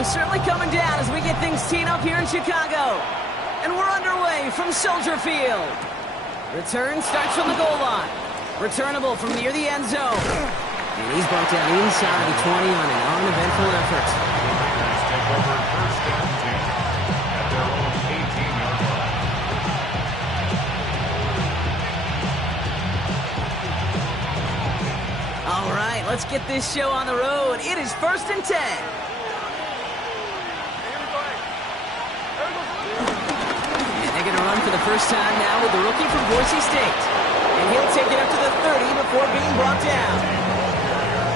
So certainly coming down as we get things teed up here in Chicago. And we're underway from Soldier Field. Return starts from the goal line. Returnable from near the end zone. And he's brought down inside the 20 on an uneventful effort. Take over first and 10 at their own 18-yard line. All right, let's get this show on the road. It is first and 10. And they're going to run for the first time now with the rookie from Boise State. And he'll take it up to the 30 before being brought down.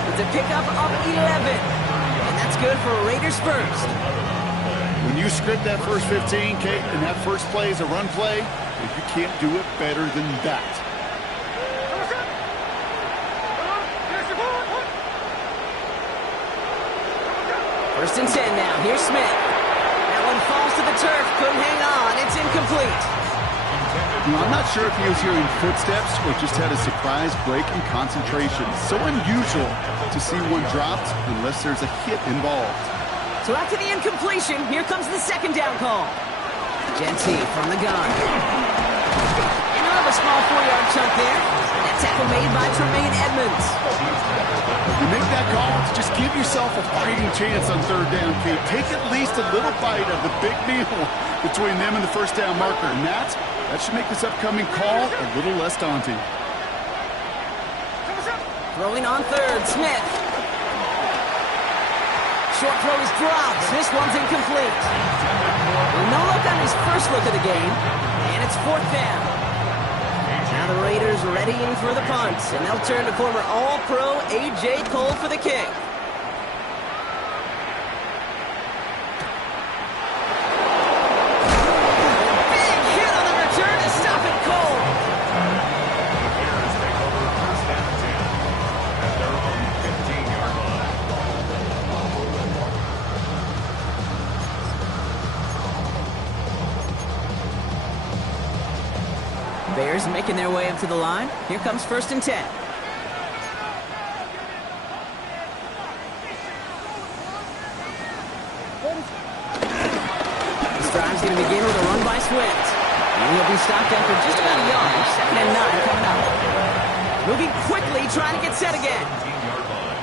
It's a pickup of 11. And that's good for Raiders first. When you script that first 15, Kate, and that first play is a run play, you can't do it better than that. First and 10 now. Here's Smith. That one falls to the turf. Couldn't hang on. It's incomplete. I'm not sure if he was hearing footsteps or just had a surprise break in concentration. So unusual to see one dropped unless there's a hit involved. So after the incompletion, here comes the second down call. Genty from the gun. And you'll have a small 4-yard chunk there. That tackle made by Tremaine Edmonds. You make that call to just give yourself a fighting chance on third down, Kate. Take at least a little bite of the big meal between them and the first down marker. And that should make this upcoming call a little less daunting. Throwing on third, Smith. Short throw is dropped. This one's incomplete. No look on his first look of the game. And it's fourth down. Now the Raiders readying for the punt. And they'll turn to former All-Pro A.J. Cole for the kick. Big hit on the return to stop it, Cole. Raiders take over first and 10 at their own 15-yard line. Bears making their way up to the line. Here comes first and 10. This drive's going to begin with a run by Swift. And he'll be stopped after just about a yard. Second and 9 coming up. Moving quickly, trying to get set again. 15-yard line.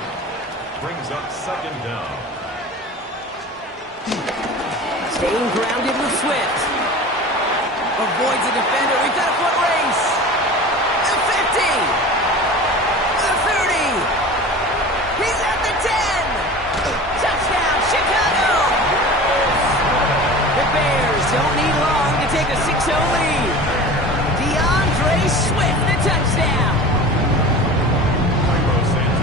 Brings up second down. Staying grounded with Swift. Avoids a defender. We've got a foot race. The 50. The 30. He's at the 10. Touchdown, Chicago. The Bears don't need long to take a 6-0 lead. DeAndre Swift, the touchdown.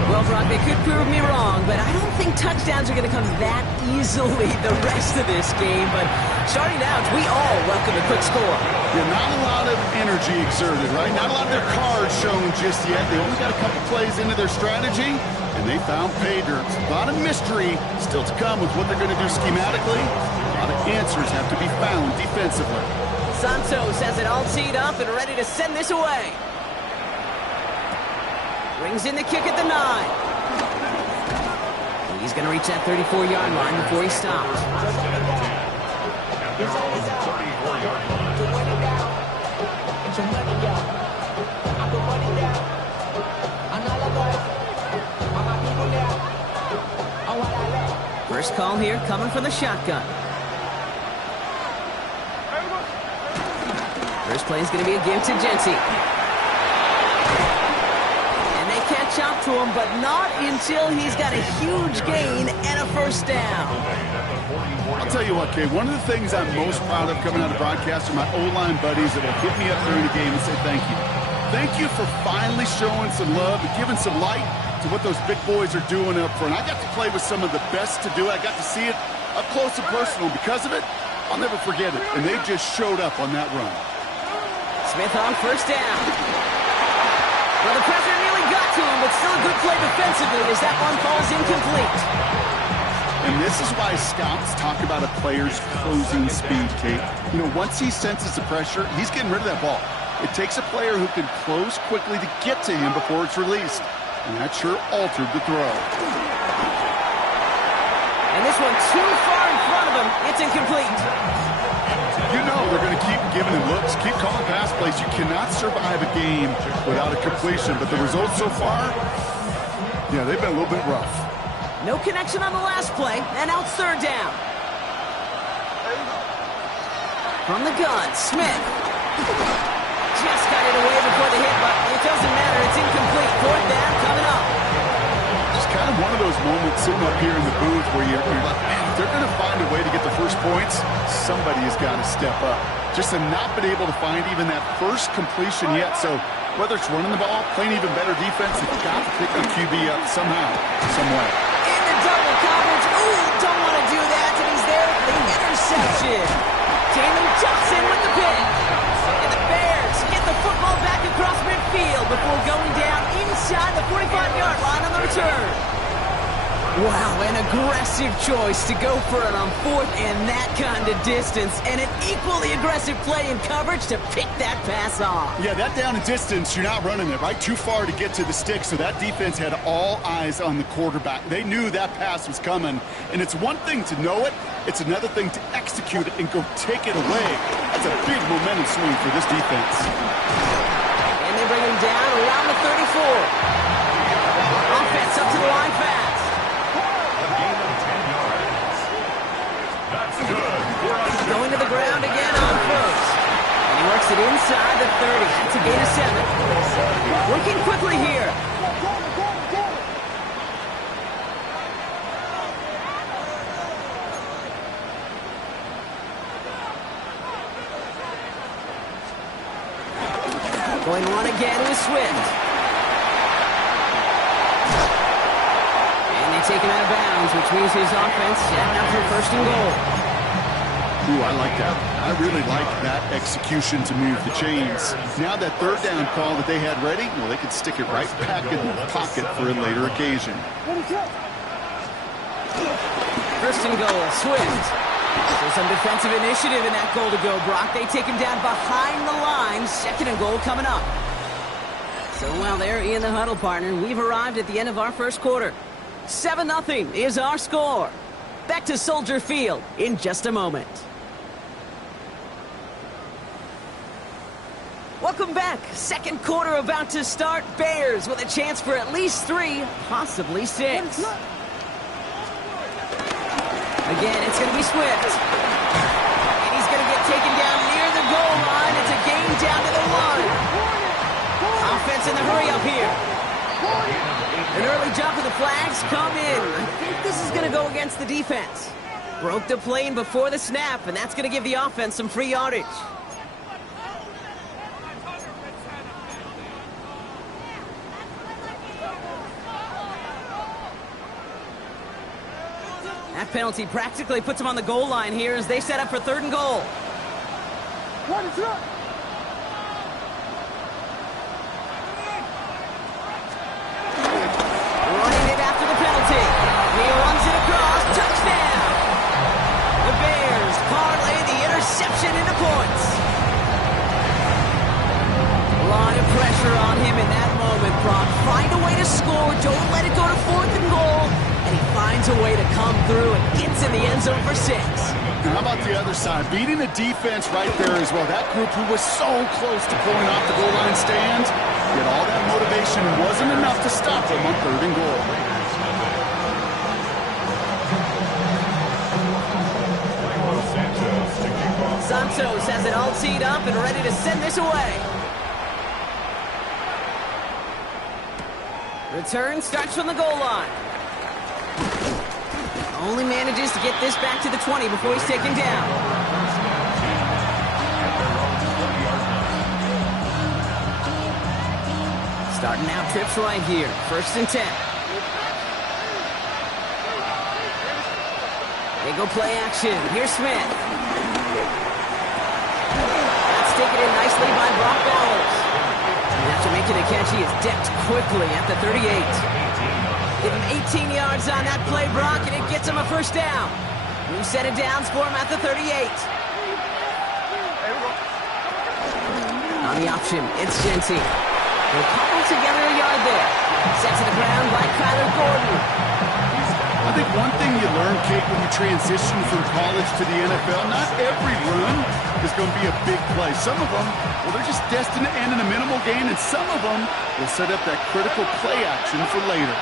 Well, Brock, they could prove me wrong, but I don't think touchdowns are going to come that easily the rest of this game. But starting out, we all welcome a quick score. Yeah, not a lot of energy exerted, right? Not a lot of their cards shown just yet. They only got a couple plays into their strategy, and they found pay dirt. A lot of mystery still to come with what they're going to do schematically. A lot of answers have to be found defensively. Santos has it all teed up and ready to send this away. Brings in the kick at the 9. He's going to reach that 34-yard line before he stops. At their own 34-yard line. First call here coming from the shotgun. First play is going to be a give to Genty. Catch up to him, but not until he's got a huge gain and a first down. I'll tell you what, Kay, one of the things I'm most proud of coming out of broadcast are my O-line buddies that will hit me up during the game and say thank you. Thank you for finally showing some love and giving some light to what those big boys are doing up front. I got to play with some of the best to do it. I got to see it up close and personal. Because of it, I'll never forget it. And they just showed up on that run. Smith on first down. Well, the pressure nearly got to him, but still a good play defensively as that one falls incomplete. And this is why scouts talk about a player's closing speed, Kate. You know, once he senses the pressure, he's getting rid of that ball. It takes a player who can close quickly to get to him before it's released. And that sure altered the throw. And this one too far incomplete. You know they're going to keep giving him looks, keep calling pass plays. You cannot survive a game without a completion. But the results so far, yeah, they've been a little bit rough. No connection on the last play, and now it's third down. From the gun, Smith. Just got it away before the hit, but it doesn't matter. It's incomplete. Fourth down coming up. Just kind of one of those moments sitting up here in the booth where you're like, man, if they're going to find a way to get the first points, somebody has got to step up. Just to not been able to find even that first completion yet. So whether it's running the ball, playing even better defense, they've got to pick the QB up somehow, some way. In the double coverage. Ooh, don't want to do that. And he's there for the interception. Taylor Johnson with the pick. And the Bears get the football back across midfield before going down inside the 45-yard line on the return. Wow, an aggressive choice to go for it on fourth and that kind of distance. And an equally aggressive play in coverage to pick that pass off. Yeah, that down and distance, you're not running it, right? Too far to get to the stick, so that defense had all eyes on the quarterback. They knew that pass was coming, and it's one thing to know it, it's another thing to execute it and go take it away. That's a big momentum swing for this defense. And they bring him down around the 34. Offense up to the line fast. Going to the ground again on first. And he works it inside the 30. That's a gain of 7. Working quickly here. Going to run again with Swift. And they take him out of bounds, which means his offense setting up for first and goal. Ooh, I like that. I really like that execution to move the chains. Now that third down call that they had ready, well, they could stick it right back in the pocket for a later occasion. First and goal, Swift. So some defensive initiative in that goal to go, Brock. They take him down behind the line. Second and goal coming up. So while they're in the huddle, partner, we've arrived at the end of our first quarter. 7-0 is our score. Back to Soldier Field in just a moment. Welcome back. Second quarter about to start. Bears with a chance for at least 3, possibly 6. Again, it's going to be Swift. And he's going to get taken down near the goal line. It's a gain down to the 1. Offense in the hurry up here. An early jump of the flags come in. I think this is going to go against the defense. Broke the plane before the snap, and that's going to give the offense some free yardage. That penalty practically puts them on the goal line here as they set up for third and goal. Running it after the penalty. He runs it across. Touchdown. The Bears parlay the interception into points. A lot of pressure on him in that moment, Brock. Find a way to score. Don't let it go to fourth and goal. And he finds a way to come through and gets in the end zone for 6. And how about the other side? Beating the defense right there as well. That group who was so close to pulling off the goal line stand, yet all that motivation wasn't enough to stop them on third and goal. Santos has it all teed up and ready to send this away. Return starts from the goal line. Only manages to get this back to the 20 before he's taken down. Starting out trips right here. First and 10. They go play action. Here's Smith. That's taken in nicely by Brock Bowers. And after making a catch, he is decked quickly at the 38. Give him 18 yards on that play, Brock, and it gets him a first down. New set of downs for him at the 38. On the option, it's Genty. They'll cobble together a yard there. Set to the ground by Kyler Gordon. I think one thing you learn, Kate, when you transition from college to the NFL, not every run is going to be a big play. Some of them, well, they're just destined to end in a minimal gain, and some of them will set up that critical play action for later.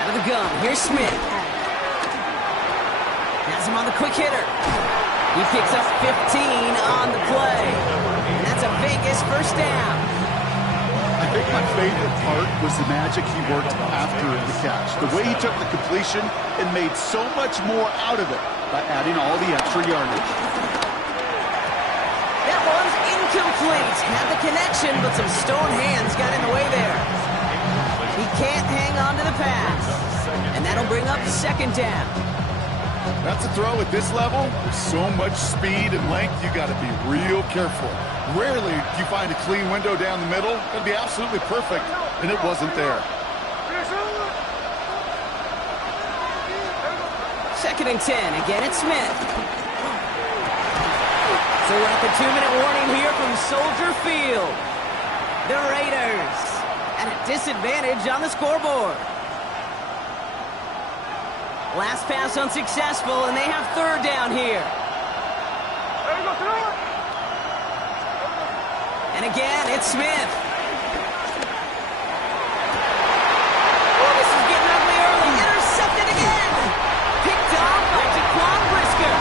Out of the gun, here's Smith. Has him on the quick hitter. He picks up 15 on the play. And that's a Vegas first down. I think my favorite part was the magic he worked after the catch. The way he took the completion and made so much more out of it by adding all the extra yardage. That one's incomplete. Had the connection, but some stone hands got in the way there. He can't hang on to the pass. And that'll bring up second down. That's a throw at this level. With so much speed and length, you got to be real careful. Rarely do you find a clean window down the middle. It'd be absolutely perfect, and it wasn't there. Second and 10. Again, it's Smith. So we're at the 2-minute warning here from Soldier Field. The Raiders at a disadvantage on the scoreboard. Last pass unsuccessful, and they have third down here. And again, it's Smith. Oh, this is getting ugly early. Intercepted again. Picked off by Jaquan Brisker.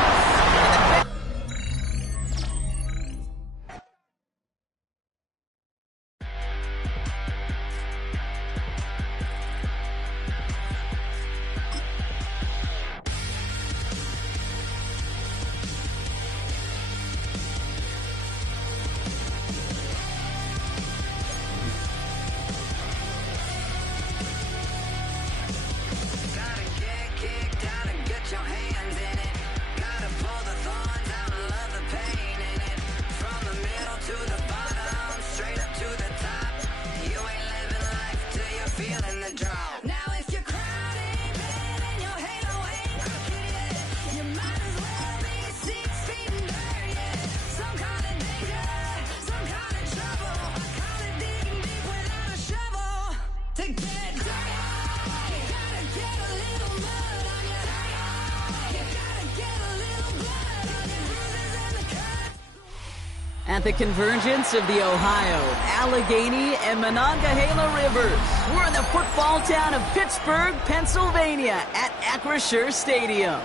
At the convergence of the Ohio, Allegheny, and Monongahela Rivers, we're in the football town of Pittsburgh, Pennsylvania at Acrisure Stadium.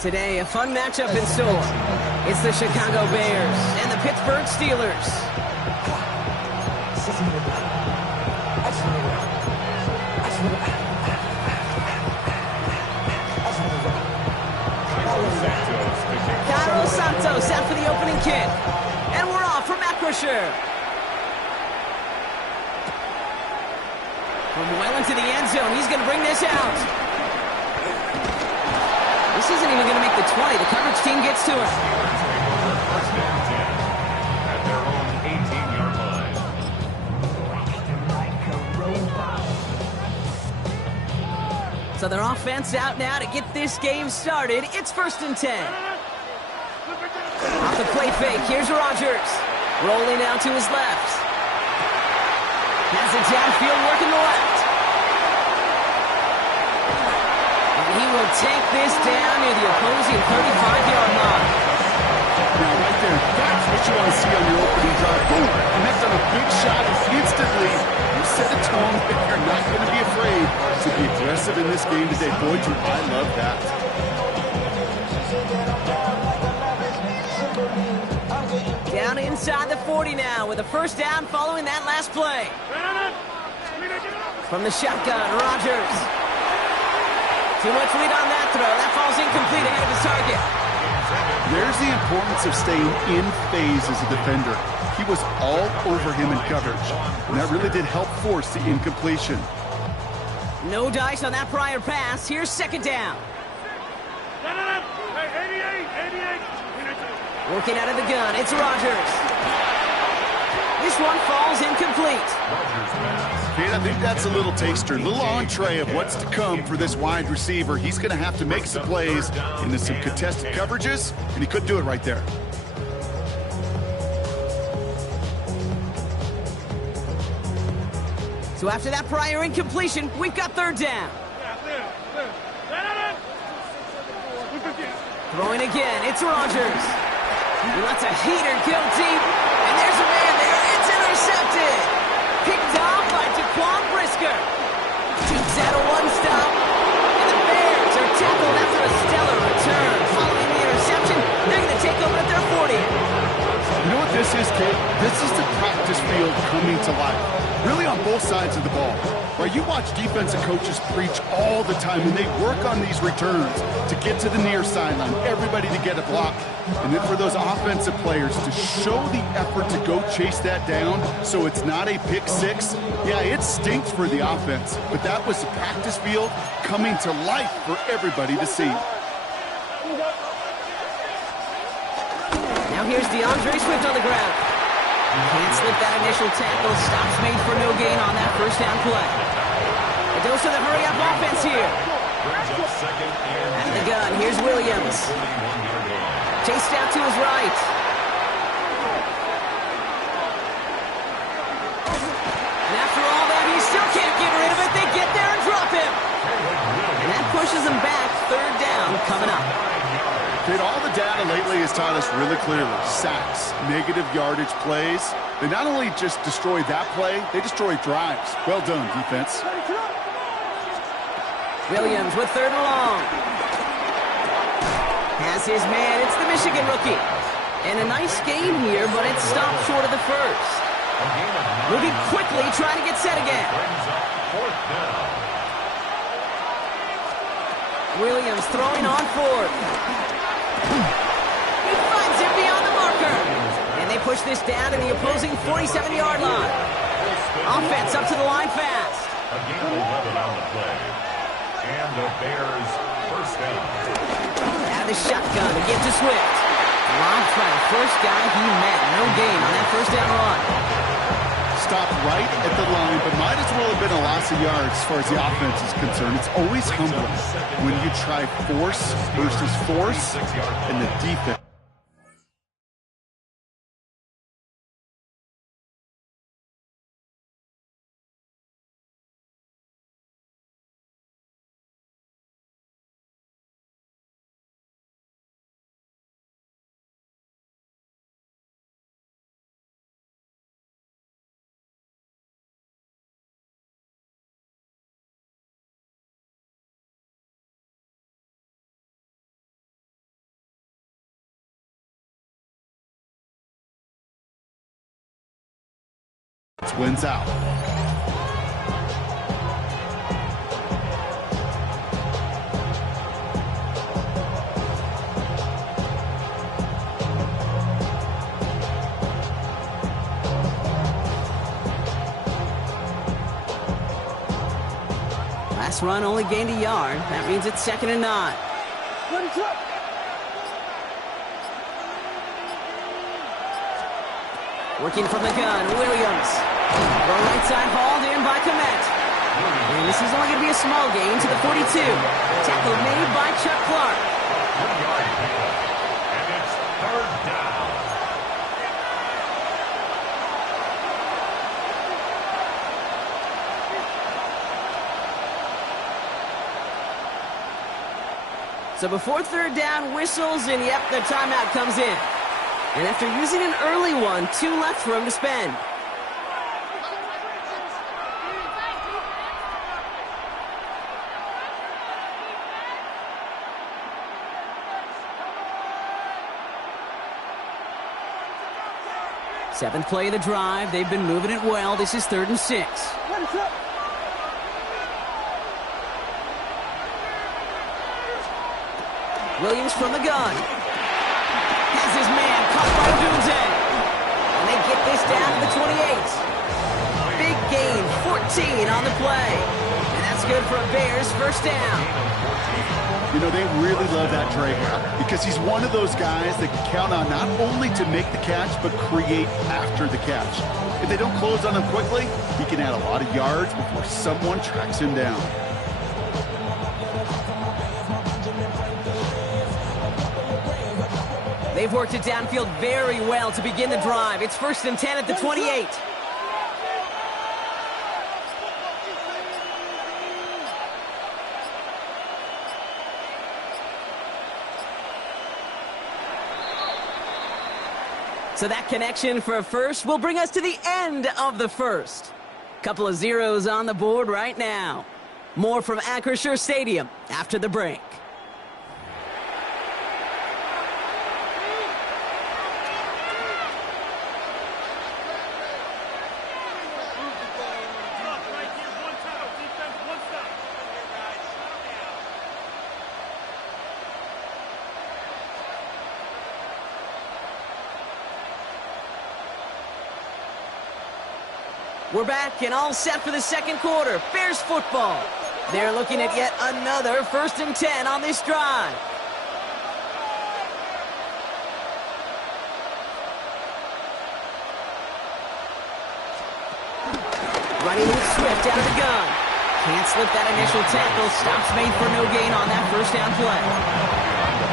Today, a fun matchup in store. It's the Chicago Bears and the Pittsburgh Steelers. Carlos Santos out for the opening kick. And we're off from Acrisure. From well into the end zone, he's going to bring this out. This isn't even going to make the 20. The coverage team gets to him. First and 10 at their own 18-yard line. So their offense out now to get this game started. It's first and 10. Off the play fake, here's Rodgers. Rolling out to his left. Has it downfield, working the left. And he will take this down near the opposing 35-yard line. Now, right there, that's what you want to see on your opening drive. Boom! Connect on a big shot, and instantly you set a tone that you're not going to be afraid to be aggressive in this game today. Boy, do I love that. Down inside the 40 now with a first down following that last play. From the shotgun, Rodgers. Too much lead on that throw. That falls incomplete ahead of his target. There's the importance of staying in phase as a defender. He was all over him in coverage, and that really did help force the incompletion. No dice on that prior pass. Here's second down. Working out of the gun, it's Rodgers. This one falls incomplete. Kate, I think that's a little taster, a little entree of what's to come for this wide receiver. He's going to have to make some plays into some contested coverages, and he couldn't do it right there. So after that prior incompletion, we've got third down. Throwing again, it's Rodgers. He lets a heater go deep, and there's a man there. It's intercepted. Picked off by Jaquan Brisker. Keeps out a one-stop, and the Bears are tackled after a stellar return. Following the interception, they're going to take over at their 40. You know what this is, kid? This is the practice field coming to life. Really on both sides of the ball. Right? You watch defensive coaches preach all the time, and they work on these returns to get to the near sideline, everybody to get a block. And then for those offensive players to show the effort to go chase that down so it's not a pick six. Yeah, it stinks for the offense, but that was the practice field coming to life for everybody to see. Now here's DeAndre Swift on the ground. Can't slip that initial tackle. Stops made for no gain on that first down play. A dose of the hurry-up offense here. Out of the gun, here's Williams. Chased out to his right. And after all that, he still can't get rid of it. They get there and drop him. And that pushes him back. Third down coming up. Kid, all the data lately has taught us really clearly. Sacks, negative yardage plays. They not only just destroy that play, they destroy drives. Well done, defense. Williams with third and long. Has his man. It's the Michigan rookie. And a nice game here, but it stopped short of the first. Moving quickly, trying to get set again. Williams throwing on fourth. He finds him beyond the marker. And they push this down to the opposing 47-yard line. Offense up to the line fast. Again, 11 on the play. And the Bears first down. Out of the shotgun to get to Swift. Blocked by the first guy he met. No gain on that first down run. Stopped right at the line, but might as well have been a loss of yards as far as the offense is concerned. It's always humbling when you try force versus force and the defense. Wins out. Last run only gained a yard. That means it's 2nd and 9. Working from the gun, Williams. The right side hauled in by Komet. And this is only going to be a small gain to the 42. Tackle made by Chuck Clark. And it's third down. So before third down whistles, and yep, the timeout comes in. And after using an early one, 2 left for him to spend. Seventh play of the drive. They've been moving it well. This is 3rd and 6. Williams from the gun. Has his man caught by Dunze. And they get this down to the 28. Big gain, 14 on the play. And that's good for a Bears first down. You know, they really love that Dre because he's one of those guys that can count on not only to make the catch, but create after the catch. If they don't close on him quickly, he can add a lot of yards before someone tracks him down. They've worked it downfield very well to begin the drive. It's 1st and 10 at the 28. So that connection for a first will bring us to the end of the first. Couple of zeros on the board right now. More from Acrisure Stadium after the break. We're back and all set for the second quarter. Bears football. They're looking at yet another 1st and 10 on this drive. Running with Swift out of the gun. Can't slip that initial tackle. Stops made for no gain on that first down play.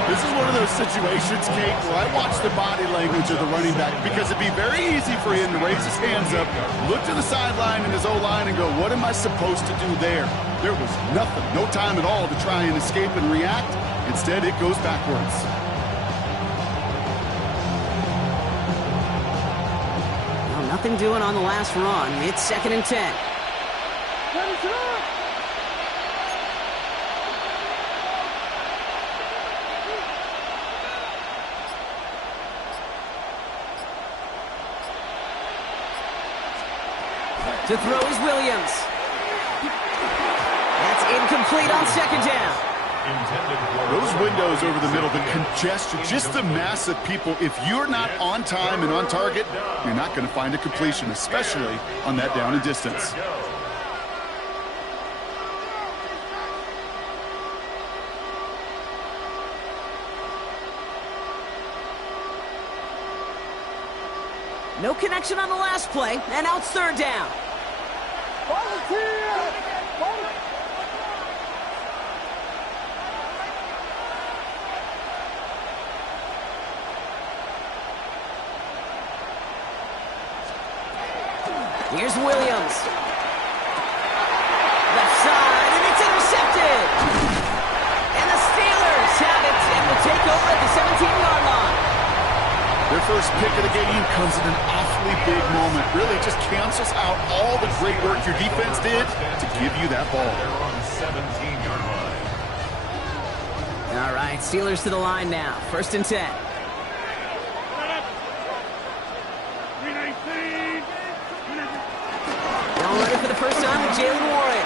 This is one of those situations, Kate, where I watch the body language of the running back because it'd be very easy for him to raise his hands up, look to the sideline in his O-line and go, what am I supposed to do there? There was nothing, no time at all to try and escape and react. Instead, it goes backwards. Well, nothing doing on the last run. It's 2nd and 10. To throw is Williams. That's incomplete on 2nd down. Those windows over the middle, the congestion, just the mass of people. If you're not on time and on target, you're not going to find a completion, especially on that down and distance. No connection on the last play, and now it's 3rd down. Here's Williams. Left side, and it's intercepted. And the Steelers have it and will take over at the 17-yard line. Their first pick of the game comes in an awfully big moment. Really just cancels out all the great work your defense did to give you that ball. They're on 17-yard line. All right, Steelers to the line now. 1st and 10. They'll run it for the first time with Jalen Warren.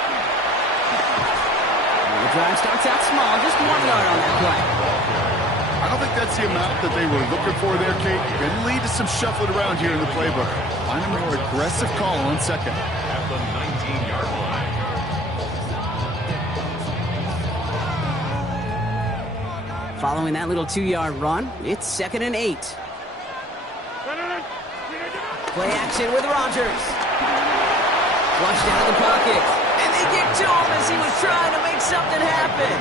The drive starts out small, just 1 yard on that play. I don't think that's the amount that they were looking for there, Kate. Can lead to some shuffling around here in the playbook. Find a more aggressive call on 2nd. At the 19-yard line. Following that little 2-yard run, it's 2nd and 8. Play action with Rodgers. Flushed out of the pocket. And they get to him as he was trying to make something happen.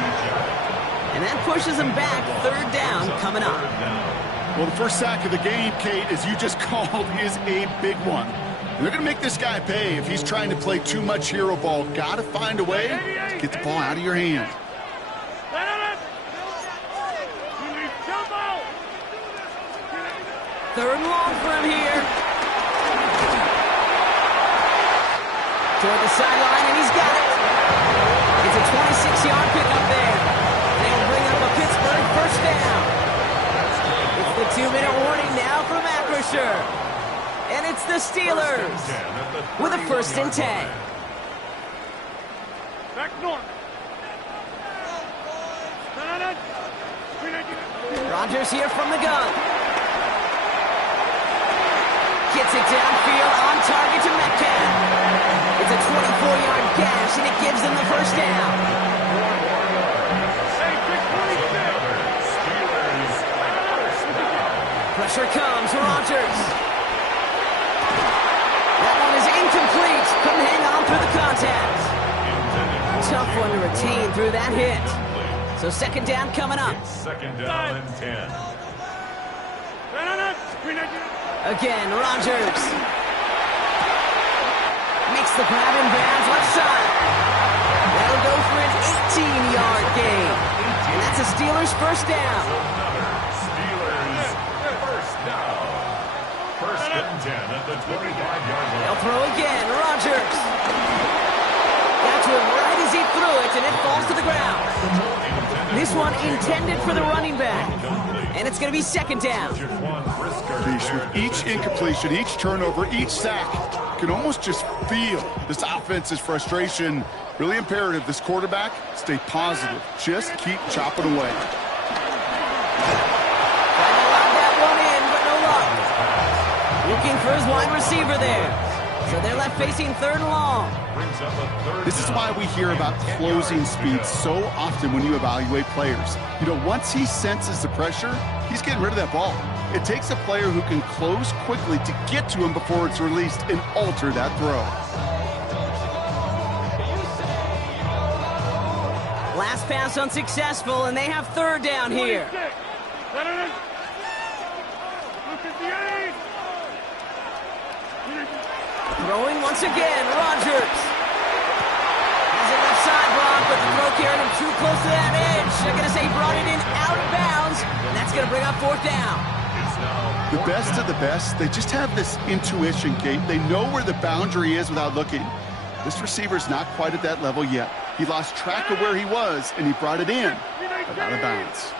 And that pushes him back. 3rd down coming up. Well, the first sack of the game, Kate, as you just called, is a big one. And they're going to make this guy pay if he's trying to play too much hero ball. Got to find a way to get the ball out of your hand. 3rd and long for him here. Toward the sideline, and he's got it. It's a 26-yard pickup there. They'll bring up a Pittsburgh 1st down. It's the 2-minute warning now from Acrisure. And it's the Steelers with a 1st and 10. Back north. Rodgers here from the gun. Gets it downfield on target to Metcalf. It's a 24-yard gash, and it gives them the 1st down. Pressure comes, Rodgers. That one is incomplete. Couldn't hang on through the contact. Tough one to retain through that hit. So 2nd down coming up. 2nd down and 10. Again, Rodgers. Makes the grab in bounds left side. That'll go for an 18-yard gain. And that's a Steelers 1st down. Steelers 1st down. Second and 10 at the 25-yard line. They'll throw again. Rodgers. Got to him right as he threw it, and it falls to the ground. This one intended for the running back. And it's going to be second down. With each incompletion, each turnover, each sack, you can almost just feel this offense's frustration. Really imperative, this quarterback, stay positive. Just keep chopping away. Trying to lob that one in, but no luck. Looking for his wide receiver there. So they're left facing third and long. This is why we hear about closing speed so often when you evaluate players. You know, once he senses the pressure, he's getting rid of that ball. It takes a player who can close quickly to get to him before it's released and alter that throw. Last pass unsuccessful, and they have third down here. Throwing once again, Rodgers. Has it left side block, but the throw carried him too close to that edge. They're going to say he brought it in out of bounds, and that's going to bring up fourth down. The best of the best, they just have this intuition, Kate. They know where the boundary is without looking. This receiver's not quite at that level yet. He lost track of where he was, and he brought it in, but out of bounds.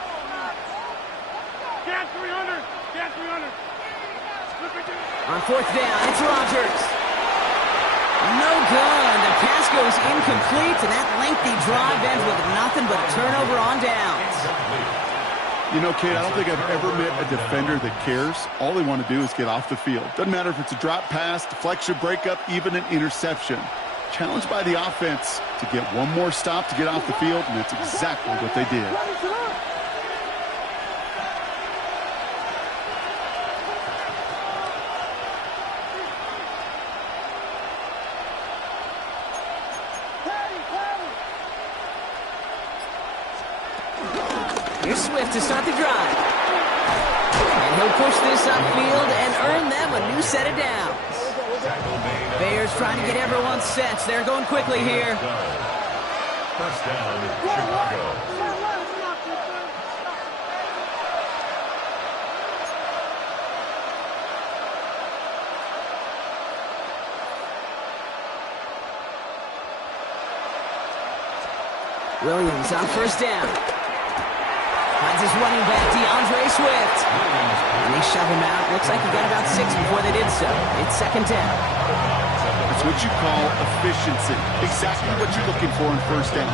On fourth down, it's Rodgers. No good. The pass goes incomplete, and that lengthy drive ends with nothing but a turnover on downs. You know, Kate, I don't think I've ever met a defender that cares. All they want to do is get off the field. Doesn't matter if it's a drop pass, deflection, breakup, even an interception. Challenged by the offense to get one more stop to get off the field, and that's exactly what they did. Here's Swift to start the drive. And he'll push this upfield and earn them a new set of downs. Bears trying to get everyone set. They're going quickly here. First down, Chicago. Williams on first down. Finds his running back, Swift. And they shove him out. Looks like he got about 6 before they did so. It's second down. That's what you call efficiency. Exactly what you're looking for in first down.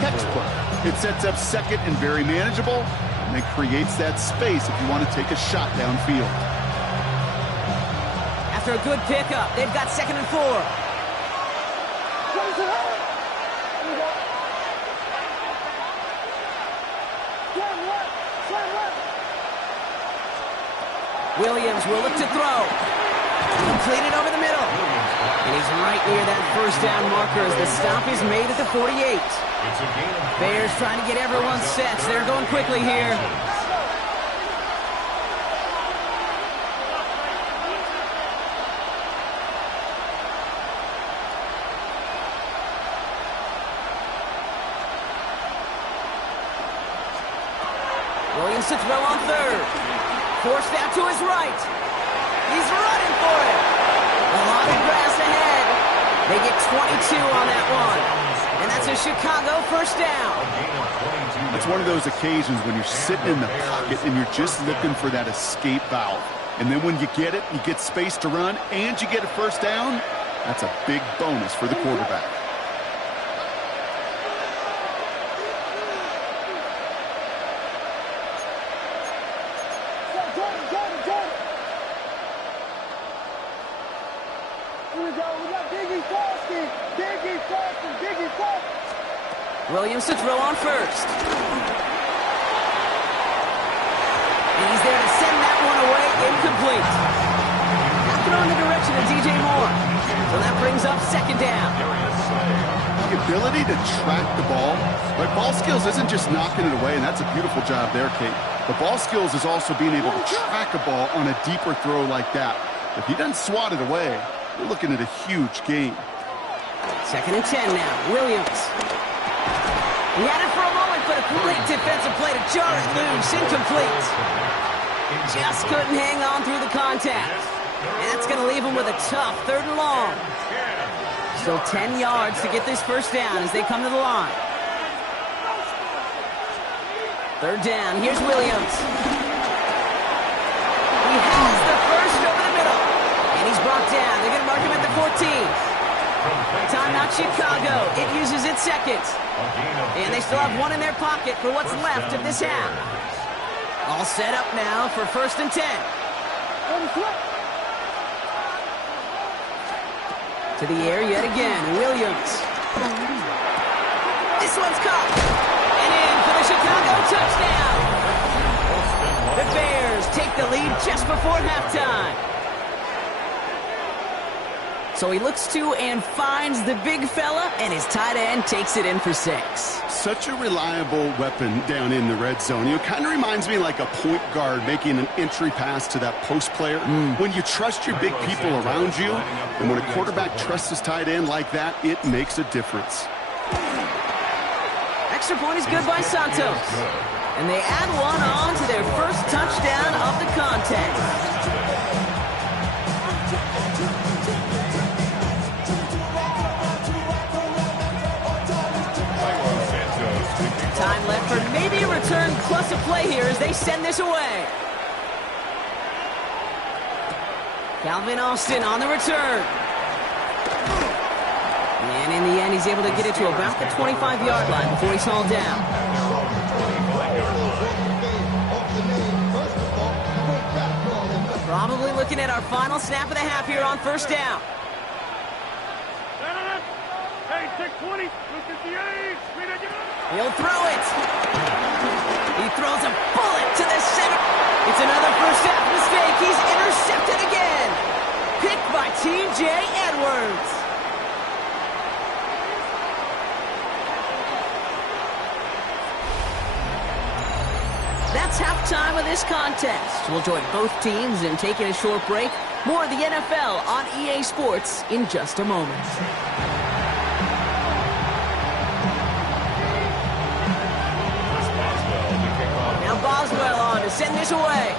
Textbook. It sets up second and very manageable, and then creates that space if you want to take a shot downfield. After a good pickup, they've got second and 4. Williams will look to throw. Completed over the middle. And he's right near that first down marker as the stop is made at the 48. Bears trying to get everyone set. They're going quickly here. Williams to throw on third. Forced out to his right. He's running for it. A lot of grass ahead. They get 22 on that one. And that's a Chicago first down. It's one of those occasions when you're sitting in the pocket and you're just looking for that escape valve. And then when you get it, you get space to run, and you get a first down, that's a big bonus for the quarterback. Williams to throw on first. And he's there to send that one away, incomplete. Not throwing the direction of DJ Moore. So that brings up second down. The ability to track the ball, like ball skills isn't just knocking it away, and that's a beautiful job there, Kate. The ball skills is also being able to track a ball on a deeper throw like that. If he doesn't swat it away, we're looking at a huge gain. Second and 10 now. Williams. He had it for a moment, but a great defensive play to jar it loose. Incomplete. Just couldn't hang on through the contact. And that's going to leave him with a tough 3rd and long. Still 10 yards to get this first down as they come to the line. 3rd down. Here's Williams. He has the first over the middle. And he's brought down. They're going to mark him at the 14. Timeout Chicago. It uses its second. And they still have one in their pocket for what's left of this half. All set up now for 1st and 10. To the air yet again. Williams. This one's caught. And in for the Chicago touchdown. The Bears take the lead just before halftime. So he looks to and finds the big fella, and his tight end takes it in for 6. Such a reliable weapon down in the red zone. It kind of reminds me like a point guard making an entry pass to that post player. When you trust your big people around you, and when a quarterback trusts his tight end like that, it makes a difference. Extra point is good by Santos. And they add one on to their first touchdown of the contest. Time left for maybe a return plus a play here as they send this away. Calvin Austin on the return. And in the end, he's able to get it to about the 25-yard line before he's hauled down. Probably looking at our final snap of the half here on 1st down. Hey, take 20. Look at the age. He'll throw it. He throws a bullet to the center. It's another first half mistake. He's intercepted again. Picked by T.J. Edwards. That's halftime of this contest. We'll join both teams in taking a short break. More of the NFL on EA Sports in just a moment. Boswell on to send this away.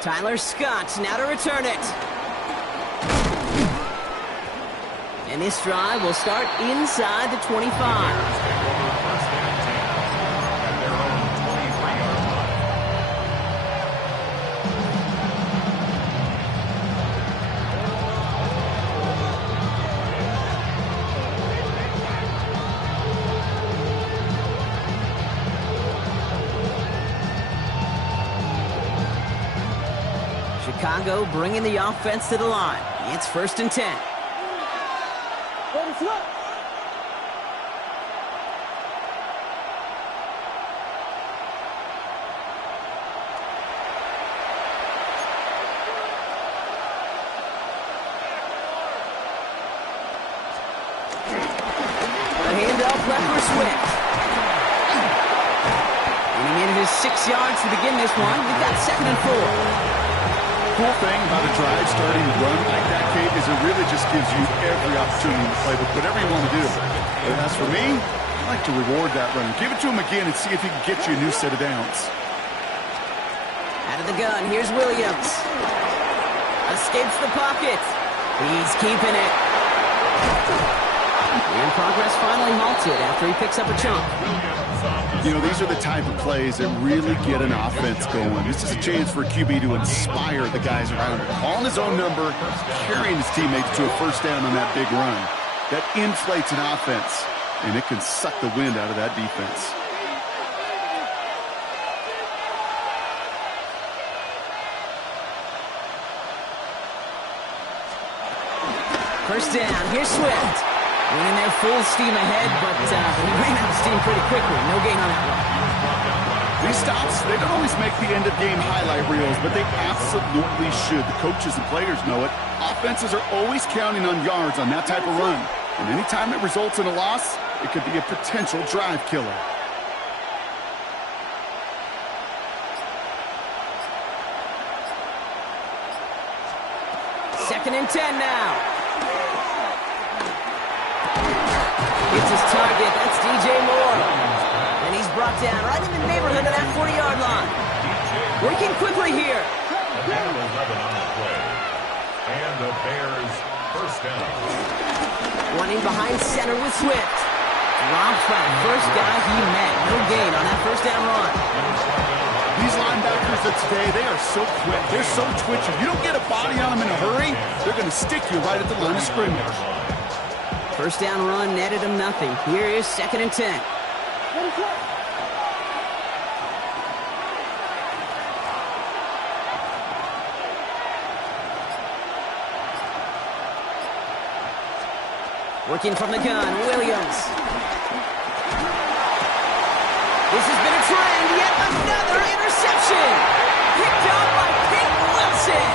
Tyler Scott now to return it. And this drive will start inside the 25. Chicago bringing the offense to the line. It's 1st and 10. The handoff left for Swift. And he made it his 6 yards to begin this one. We've got 2nd and 4. Cool thing about a drive starting to run like that, Kate, is it really just gives you every opportunity to play with whatever you want to do. But as for me, I like to reward that run. Give it to him again and see if he can get you a new set of downs. Out of the gun, here's Williams. Escapes the pocket. He's keeping it. And progress finally halted after he picks up a chunk. You know, these are the type of plays that really get an offense going. This is a chance for a QB to inspire the guys around him. Calling his own number, carrying his teammates to a first down on that big run. That inflates an offense, and it can suck the wind out of that defense. First down, here's Swift. Running there full steam ahead, but he ran out of steam pretty quickly. No gain on that one. These stops, they don't always make the end-of-game highlight reels, but they absolutely should. The coaches and players know it. Offenses are always counting on yards on that type of run. And anytime it results in a loss, it could be a potential drive killer. Second and 10 now. It's his target. That's DJ Moore. And he's brought down right in the neighborhood of that 40-yard line. Working quickly here. A gain of 11 on the play. And the Bears first down. Running behind center with Swift. Dropped by the first guy he met. No gain on that first down run. These linebackers of today, they are so quick. They're so twitchy. You don't get a body on them in a hurry, they're going to stick you right at the line of scrimmage. First down run netted him nothing. Here is 2nd and 10. Working from the gun, Williams. This has been a trend, yet another interception. Picked up by Peyton Wilson.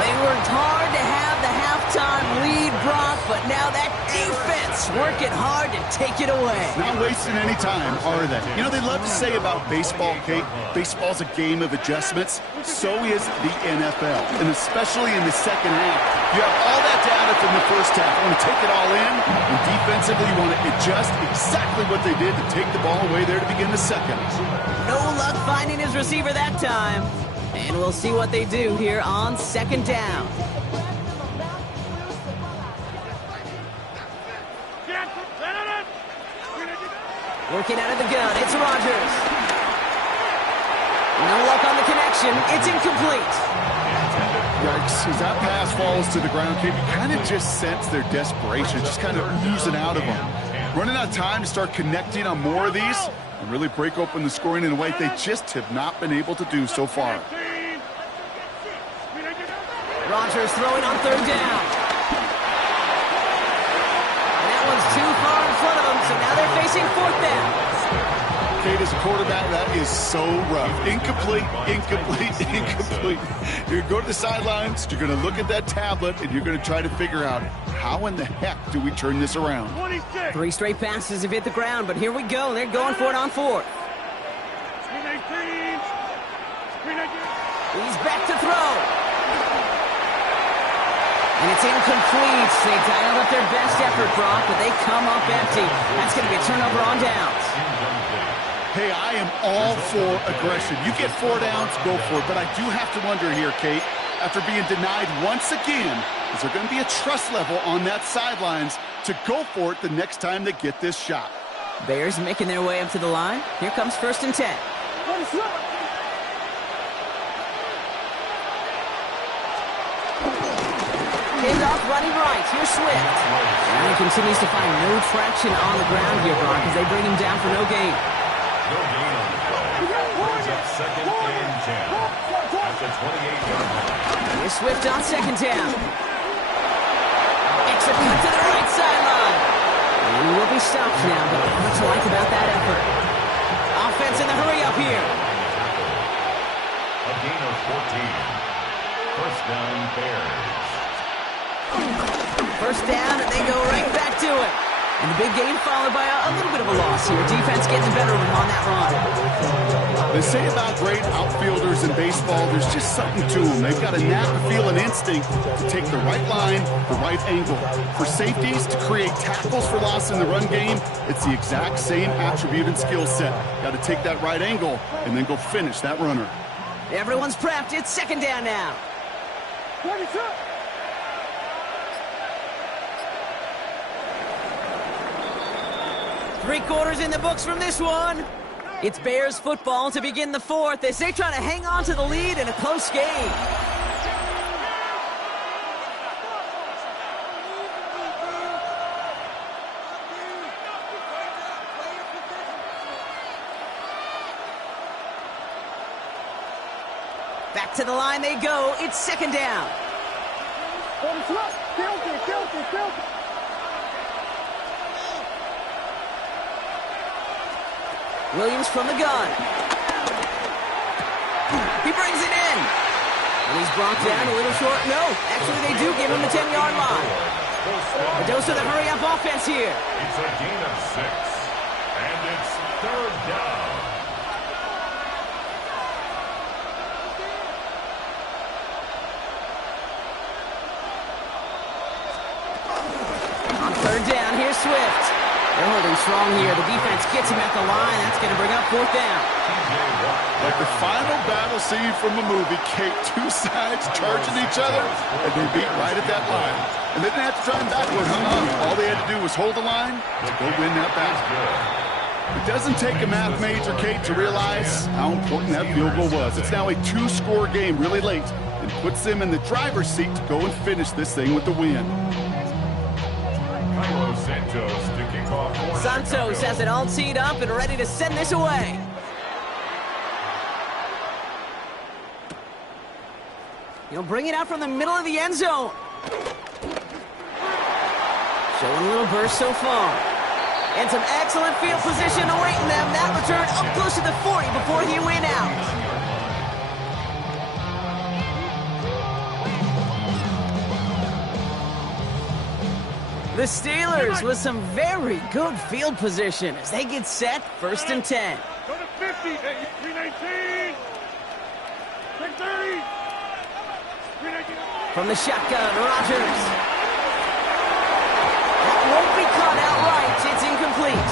They worked hard to have the halftime lead, Brock, but now that defense working hard to take it away. Not wasting any time, are they? You know, they love to say about baseball, Kate, baseball's a game of adjustments. So is the NFL, and especially in the second half. You have all that data from the first half. You want to take it all in, and defensively you want to adjust exactly what they did to take the ball away there to begin the second. No luck finding his receiver that time. And we'll see what they do here on 2nd down. Working out of the gun, it's Rodgers. No luck on the connection, it's incomplete. Yikes, as that pass falls to the ground, Kate, you kind of just sense their desperation, just kind of oozing out of them. Running out of time to start connecting on more of these and really break open the scoring in a way they just have not been able to do so far. Rodgers throwing on 3rd down. And that one's too far in front of them, so now they're facing 4th down. Kate, as a quarterback, that is so rough. Incomplete, incomplete, incomplete. You're going to go to the sidelines, you're going to look at that tablet, and you're going to try to figure out how in the heck do we turn this around. 3 straight passes have hit the ground, but here we go. They're going for it on 4th. He's back to throw. And it's incomplete. They dialed up their best effort, Brock, but they come up empty. That's going to be a turnover on downs. Hey, I am all for aggression. You get 4 downs, go for it. But I do have to wonder here, Kate, after being denied once again, is there going to be a trust level on that sidelines to go for it the next time they get this shot? Bears making their way up to the line. Here comes 1st and 10. Pinned off running right. Here's Swift. And he continues to find no traction on the ground here, Brock, as they bring him down for no gain. No gain on the play. Brings up 2nd and 10. At the 28-yard line. Here's Swift on 2nd down. Extra cut to the right sideline. And he will be stopped now, but not to like about that effort. Offense in the hurry up here. A gain of 14. First down, Bears. First down, and they go right back to it. And the big gain followed by a little bit of a loss here. Defense getting the better of them on that run. They say about great outfielders in baseball, there's just something to them. They've got a knack, a feel, an instinct to take the right line, the right angle. For safeties, to create tackles for loss in the run game, it's the exact same attribute and skill set. Got to take that right angle and then go finish that runner. Everyone's prepped. It's 2nd down now. 3 quarters in the books from this one. It's Bears football to begin the 4th as they try to hang on to the lead in a close game. Back to the line they go. It's 2nd down. Williams from the gun. He brings it in. And he's brought down a little short. No, actually they do give him the 10-yard line. A dose of the hurry-up offense here. It's a gain of 6. And it's 3rd down. On 3rd down, here's Swift. They're holding going strong here. The defense gets him at the line. That's going to bring up fourth down. Like the final battle scene from a movie, Kate, two sides charging each other, and they beat right at that line. And they didn't have to try and backward. All they had to do was hold the line to go win that battle. It doesn't take a math major, Kate, to realize how important that field goal was. It's now a two-score game really late and puts them in the driver's seat to go and finish this thing with the win. Santos has it all teed up and ready to send this away. He'll bring it out from the middle of the end zone. Showing a little burst so far. And some excellent field position awaiting them. That return up close to the 40 before he went out. The Steelers with some very good field position as they get set, 1st and 10. Go to 50, 319, 630, 319. From the shotgun, Rodgers. That won't be caught outright. It's incomplete.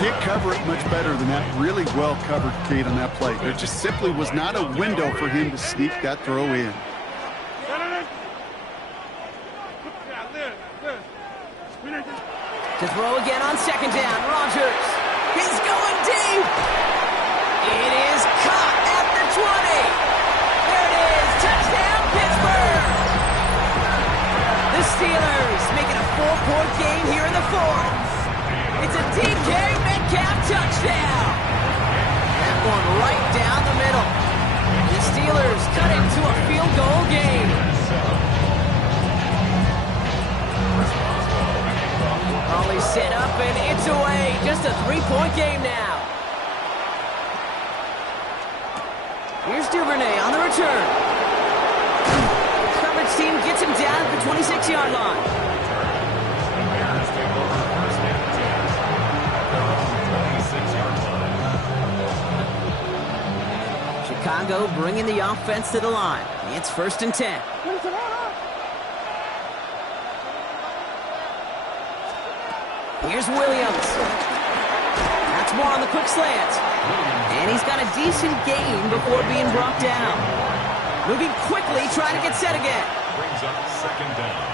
Can't cover it much better than that. Really well covered, Kate, on that play. There just simply was not a window for him to sneak that throw in. To throw again on 2nd down, Rodgers. He's going deep. It is caught at the 20. There it is. Touchdown, Pittsburgh. The Steelers making a 4-point game here in the 4th. It's a DK Metcalf touchdown. That one right down the middle. The Steelers cut it to a field goal game. Ollie set up and it's away. Just a 3-point game now. Here's Duvernay on the return. Coverage team gets him down at the 26-yard line. Chicago bringing the offense to the line. It's 1st and 10. Here's Williams. That's more on the quick slant. And he's got a decent gain before being brought down. Moving quickly, trying to get set again. Brings up 2nd down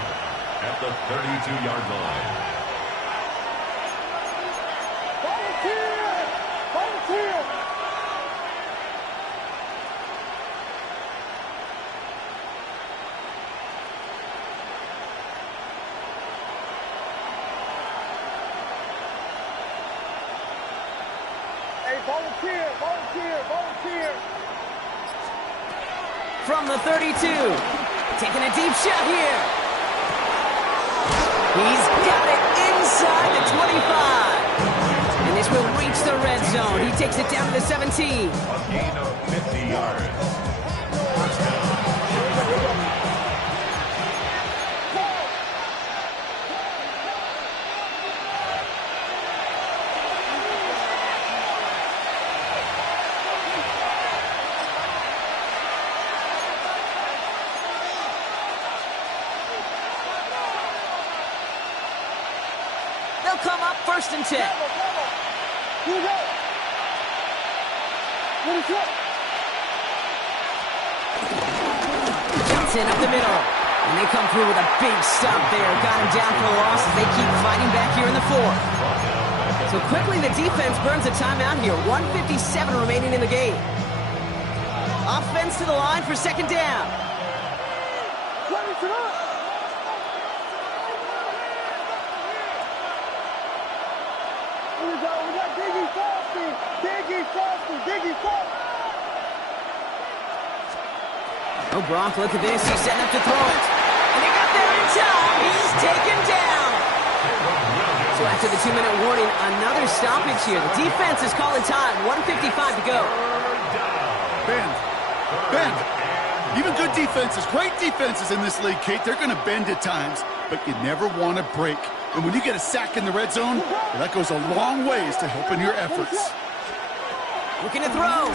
at the 32-yard line. Volunteer! Volunteer! From the 32, taking a deep shot here. He's got it inside the 25. And this will reach the red zone. He takes it down to the 17. A gain of 50 yards. First down. Come up 1st and 10. Johnson up the middle. And they come through with a big stop there. Got him down for the loss as they keep fighting back here in the 4th. So quickly the defense burns a timeout here. 1:57 remaining in the game. Offense to the line for 2nd down. Oh, Gronk, look at this. He's setting up to throw it. And he got there in time. He's taken down. So after the 2-minute warning, another stoppage here. The defense is calling time. 1:55 to go. Bend. Even good defenses, great defenses in this league, Kate, they're going to bend at times, but you never want to break. And when you get a sack in the red zone, well, that goes a long ways to helping your efforts. Looking to throw.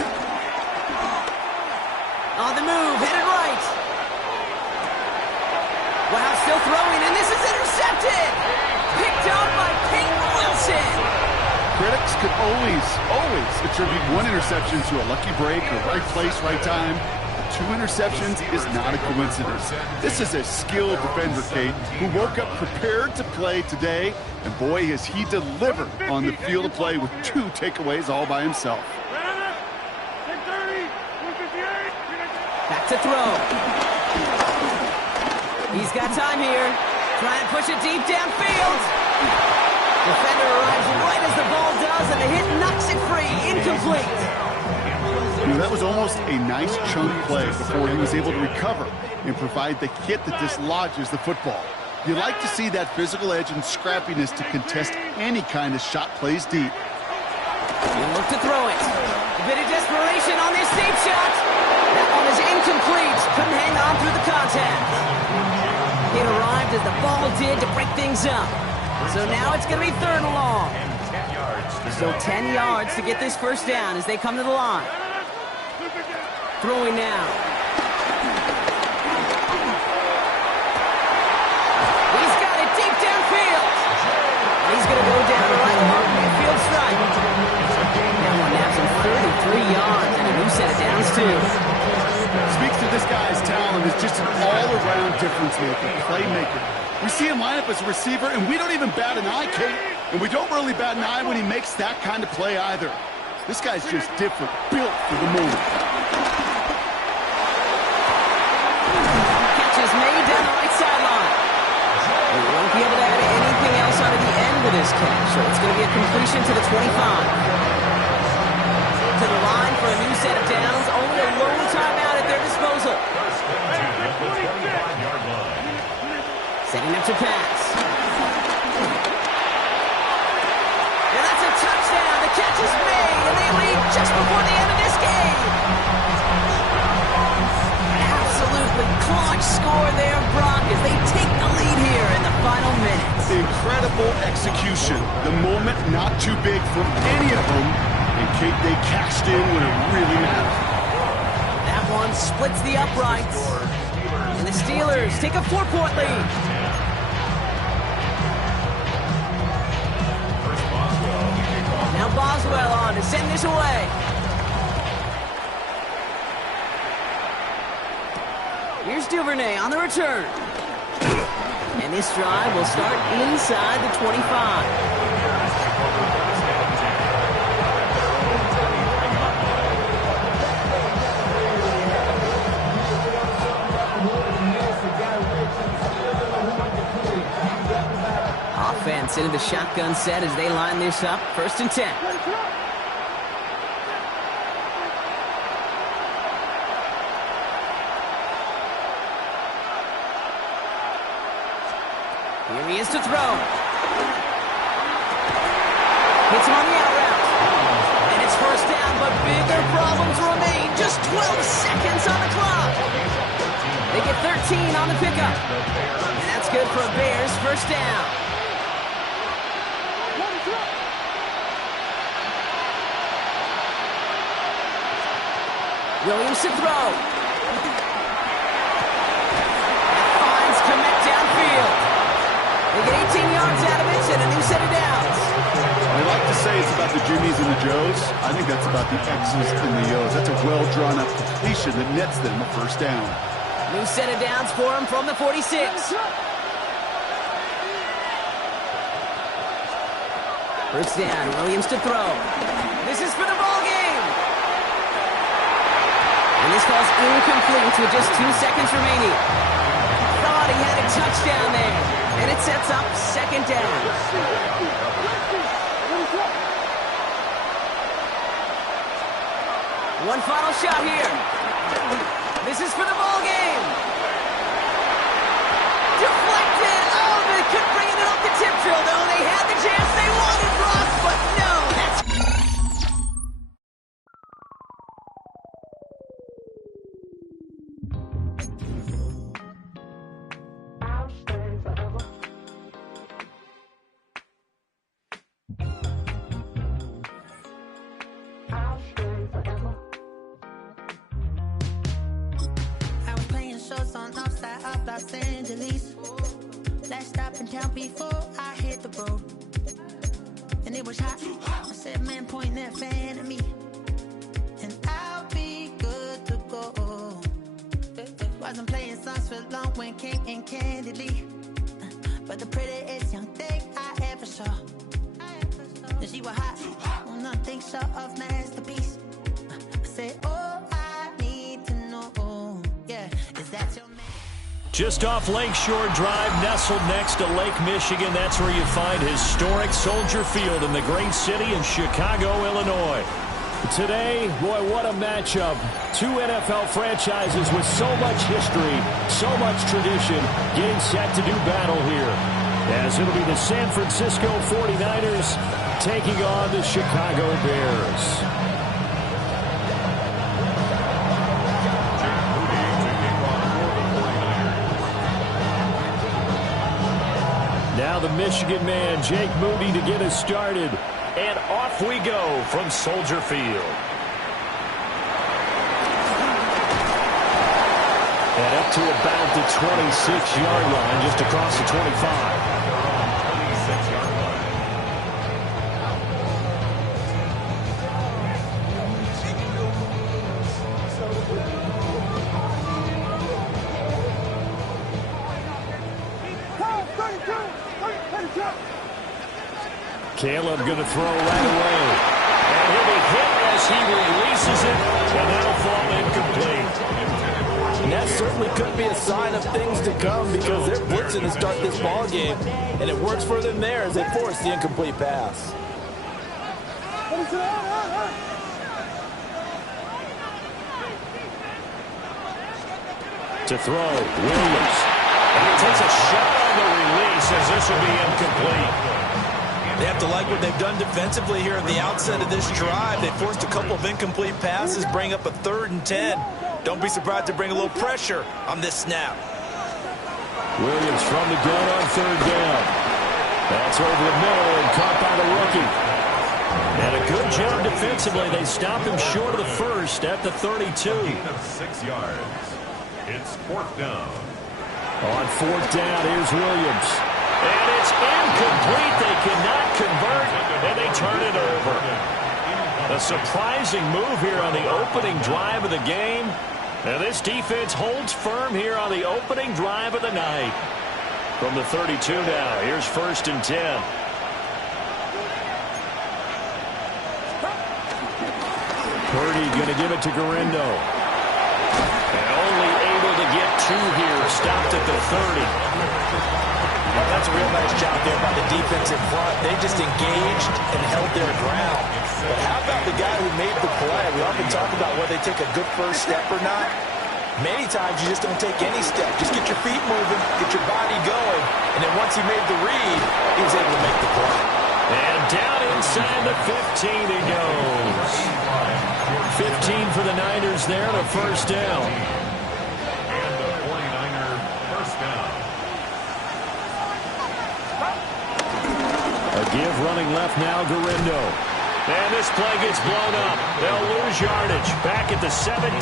On the move, headed right. Wow, still throwing, and this is intercepted. Picked up by Peyton Wilson. Critics could always attribute one interception to a lucky break or right place, right time. But 2 interceptions is not a coincidence. This is a skilled defender, Kate, who woke up prepared to play today. And boy, has he delivered on the field of play with 2 takeaways all by himself. Back to throw. He's got time here. Try and push it deep downfield. Defender arrives right as the ball does, and the hit knocks it free. Incomplete. You know, that was almost a nice chunk play before he was able to recover and provide the hit that dislodges the football. You like to see that physical edge and scrappiness to contest any kind of shot plays deep. You look to throw it. A bit of desperation on this deep shot. That one is incomplete. Couldn't hang on through the contact. It arrived as the ball did to break things up. So now it's going to be 3rd and long. So 10 yards to get this first down as they come to the line. Throwing now. He's got it deep downfield. He's going to go down right along the midfield stripe. That one naps him 33 yards and a new set of downs too. Speaks to this guy's talent as just an all-around difference maker, playmaker. We see him line up as a receiver, and we don't even bat an eye, Kate. And we don't really bat an eye when he makes that kind of play either. This guy's just different, built for the moment. Catch is made down the right sideline. We won't be able to add anything else out of the end of this catch, so it's going to be a completion to the 25. To the line for a new set of downs, only a lone timeout at their disposal. Setting up to pass. And that's a touchdown. The catch is made, and they lead just before the end of this game. Absolutely clutch score there, Brock, as they take the lead here in the final minutes. Incredible execution. The moment not too big for any of them. And Kate, they cashed in when it really mattered. That one splits the uprights. And the Steelers take a 4-point lead. Now Boswell on to send this away. Here's Duvernay on the return. And this drive will start inside the 25. Offense into the shotgun set as they line this up. 1st and 10. Here he is to throw. Hits him on the out route. And it's 1st down, but bigger problems remain. Just 12 seconds on the clock. They get 13 on the pickup. And that's good for a Bears 1st down. Williams to throw. That finds Komet downfield. They get 18 yards out of it and a new set of downs. We like to say it's about the Jimmies and the Joes. I think that's about the X's and the O's. That's a well-drawn-up completion that nets them a 1st down. New set of downs for him from the 46. 1st down, Williams to throw. This is for the ball game. And this falls incomplete with just 2 seconds remaining. Thought he had a touchdown there. And it sets up 2nd down. One final shot here. This is for the ball game. Deflected. Oh, they couldn't bring it off the tip drill, though. They had the chance they wanted, Brock, but no. That's Los Angeles. Last stop in town before I hit the road. And it was hot. That man point that fan at me, and I'll be good to go. Wasn't playing songs for long when came in candidly, but the prettiest young thing I ever saw. And she was hot, nothing short of masterpiece. I said, oh, I need to know, yeah, is that your man? Just off Lakeshore Drive, nestled next to Lake Michigan. That's where you find historic Soldier Field in the great city of Chicago, Illinois. Today, boy, what a matchup. Two NFL franchises with so much history, so much tradition, getting set to do battle here. As it'll be the San Francisco 49ers taking on the Chicago Bears. Now the Michigan man, Jake Moody, to get us started. And off we go from Soldier Field. And up to about the 26-yard line, just across the 25. Caleb going to throw right away. And he'll be hit as he releases it, and that'll fall incomplete. And that certainly could be a sign of things to come because they're blitzing to start this ball game, and it works for them there as they force the incomplete pass. To throw, Williams. And he takes a shot on the release as this will be incomplete. They have to like what they've done defensively here at the outset of this drive. They forced a couple of incomplete passes, bring up a 3rd and 10. Don't be surprised to bring a little pressure on this snap. Williams from the gun on 3rd down. That's over the middle and caught by the rookie. And a good job defensively. They stopped him short of the first at the 32. Of 6 yards. It's 4th down. On 4th down, here's Williams. And it's incomplete. They cannot convert, and they turn it over. A surprising move here on the opening drive of the game. And this defense holds firm here on the opening drive of the night. From the 32 now, here's 1st and 10. Purdy going to give it to Garindo. And only able to get 2 here, stopped at the 30. Well, that's a real nice job there by the defense in front. They just engaged and held their ground. But how about the guy who made the play? We often talk about whether they take a good first step or not. Many times you just don't take any step. Just get your feet moving, get your body going. And then once he made the read, he was able to make the play. And down inside the 15 he goes. 15 for the Niners there, and a 1st down. And the 49er 1st down. A give running left now, Garindo. And this play gets blown up. They'll lose yardage. Back at the 17.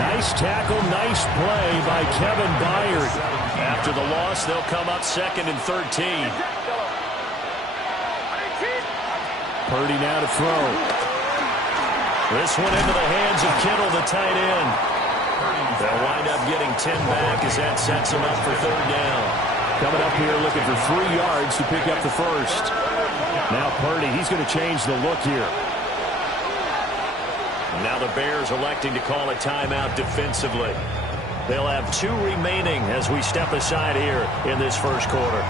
Nice tackle, nice play by Kevin Byard. After the loss, they'll come up 2nd and 13. Purdy now to throw. This one into the hands of Kittle, the tight end. They'll wind up getting 10 back as that sets them up for 3rd down. Coming up here looking for 3 yards to pick up the 1st. Now Purdy, he's going to change the look here. Now the Bears electing to call a timeout defensively. They'll have 2 remaining as we step aside here in this 1st quarter.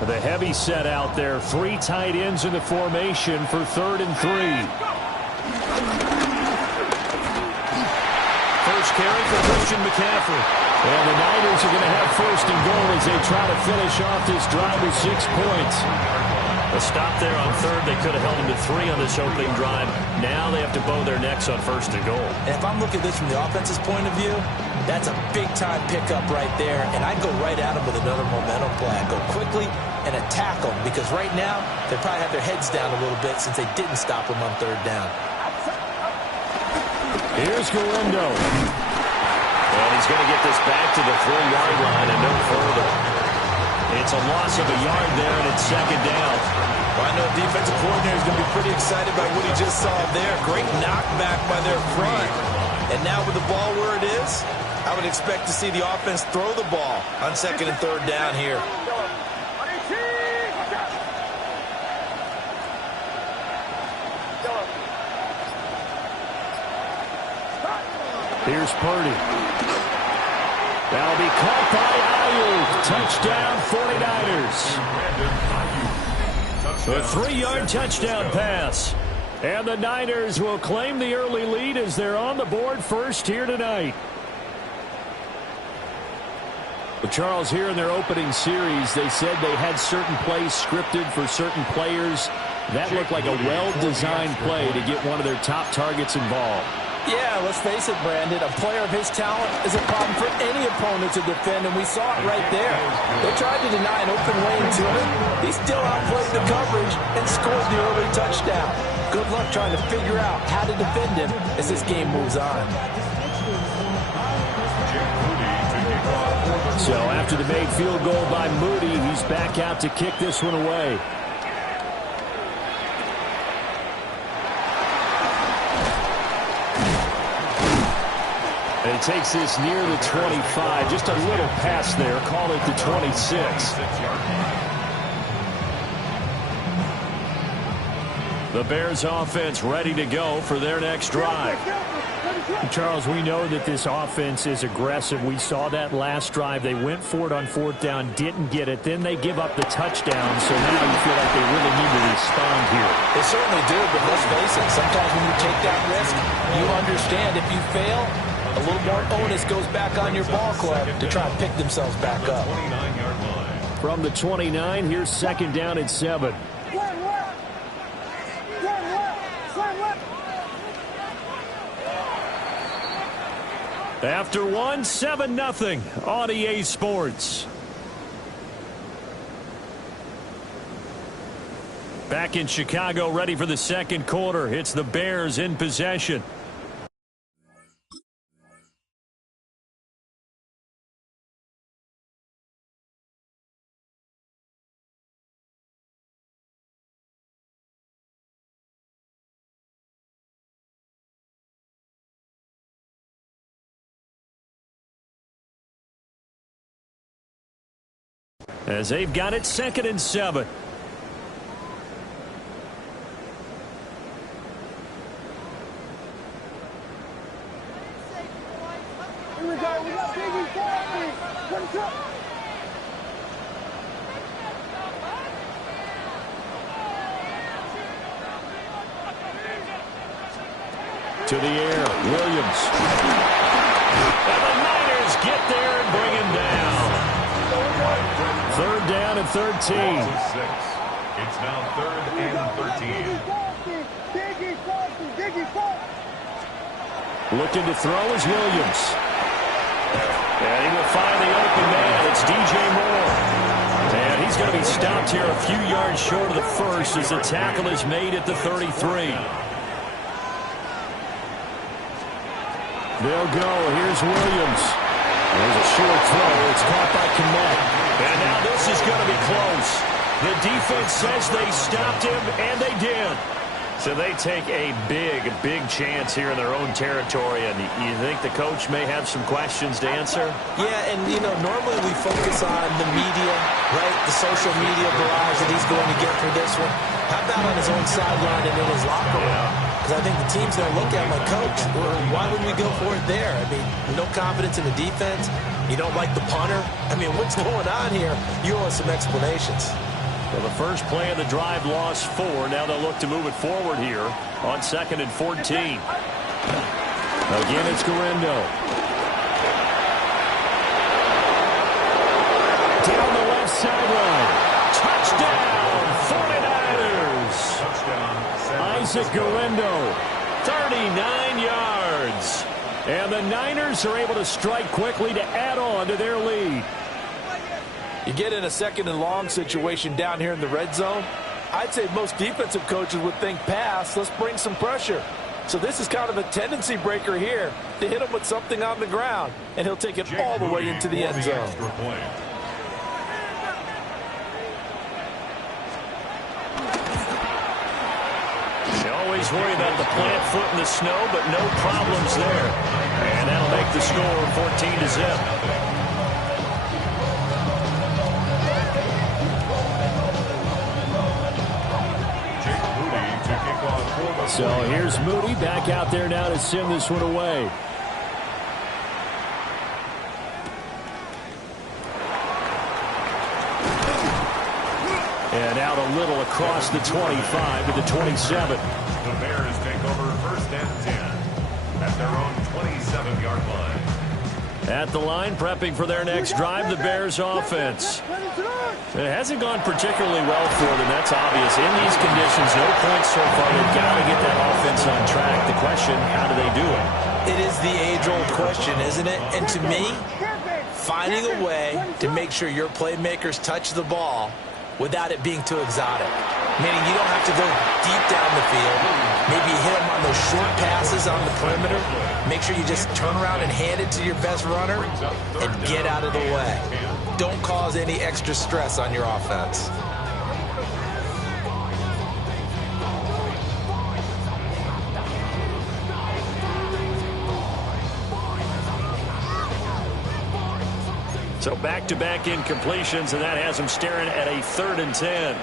The heavy set out there. 3 tight ends in the formation for 3rd and 3. First carry for Christian McCaffrey. And the Niners are going to have 1st and goal as they try to finish off this drive with 6 points. A stop there on third. They could have held them to 3 on this opening drive. Now they have to bow their necks on first and goal. And if I'm looking at this from the offense's point of view, that's a big-time pickup right there. And I'd go right at them with another momentum play. I'd go quickly and attack them because right now they probably have their heads down a little bit since they didn't stop them on third down. Here's Galindo. And he's going to get this back to the 3-yard line and no further. It's a loss of a yard there, and it's second down. Well, I know the defensive coordinator is going to be pretty excited by what he just saw there. Great knockback by their front. And now with the ball where it is, I would expect to see the offense throw the ball on second and third down here. Here's Purdy. That'll be caught by Ayuk. Touchdown, 49ers. A 3-yard touchdown pass. And the Niners will claim the early lead as they're on the board first here tonight. But Charles, here in their opening series, they said they had certain plays scripted for certain players. That looked like a well-designed play to get one of their top targets involved. Yeah, let's face it, Brandon. A player of his talent is a problem for any opponent to defend, and we saw it right there. They tried to deny an open lane to him. He still outplayed the coverage and scored the early touchdown. Good luck trying to figure out how to defend him as this game moves on. So after the made field goal by Moody, he's back out to kick this one away. And he takes this near the 25. Just a little pass there. Call it the 26. The Bears offense ready to go for their next drive. Charles, we know that this offense is aggressive. We saw that last drive. They went for it on fourth down, didn't get it. Then they give up the touchdown. So now you feel like they really need to respond here. They certainly do, but let's face it. Sometimes when you take that risk, you understand if you fail, a little more onus goes back on your ball club to try and pick themselves back up. From the 29, here's second down and 7. After 1, 7-0 on EA Sports. Back in Chicago, ready for the second quarter. It's the Bears in possession. As they've got it second and 7. Here we go. We got Biggie. To the air, Williams. And the Niners get there and bring him down. Third down and 13. It's now third and 13. Looking to throw is Williams. And he will find the open man. It's DJ Moore. And he's going to be stopped here a few yards short of the first as the tackle is made at the 33. They'll go. Here's Williams. There's a short throw. It's caught by Kmet. And now this is going to be close. The defense says they stopped him, and they did. So they take a big chance here in their own territory. And you think the coach may have some questions to answer? Yeah, and, normally we focus on the media, right? The social media barrage that he's going to get for this one. How about on his own sideline and in his locker room? Because I think the team's going to look at him like, Coach, why would we go for it there? I mean, no confidence in the defense. You don't like the punter. I mean, what's going on here? You owe us some explanations. Well, the first play of the drive lost 4. Now they'll look to move it forward here on second and 14. Again, it's Galindo. Down the left sideline. Touchdown, 49ers. throws it. Guerrero, 39 yards. And the Niners are able to strike quickly to add on to their lead. You get in a second and long situation down here in the red zone. I'd say most defensive coaches would think pass. Let's bring some pressure. So this is kind of a tendency breaker here to hit him with something on the ground. And he'll take it all the way into the end zone. They always worry about the plant foot in the snow, but no problems there. And that'll make the score 14-0. So here's Moody back out there now to send this one away. And out a little across the 25 to the 27. The Bears take over first and 10 at their own 27-yard line. At the line, prepping for their next drive, the Bears offense. It hasn't gone particularly well for them, that's obvious. In these conditions, no points so far. They've got to get that offense on track. The question, how do they do it? It is the age-old question, isn't it? And to me, finding a way to make sure your playmakers touch the ball without it being too exotic. Meaning you don't have to go deep down the field. Maybe hit them on those short passes on the perimeter. Make sure you just turn around and hand it to your best runner and get out of the way. Don't cause any extra stress on your offense. So back-to-back incompletions, and that has them staring at a 3rd and 10.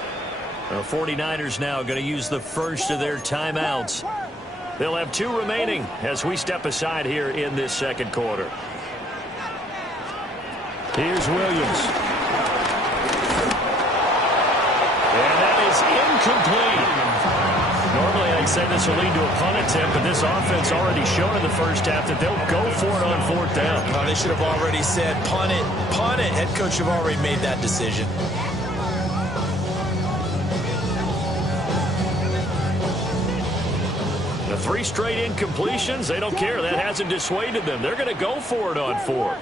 The 49ers now going to use the first of their timeouts. They'll have 2 remaining as we step aside here in this second quarter. Here's Williams. And that is incomplete. Normally I'd say this will lead to a punt attempt, but this offense already shown in the first half that they'll go for it on 4th down. Oh, they should have already said, punt it, punt it. Head coach should have already made that decision. The 3 straight incompletions, they don't care. That hasn't dissuaded them. They're going to go for it on 4th.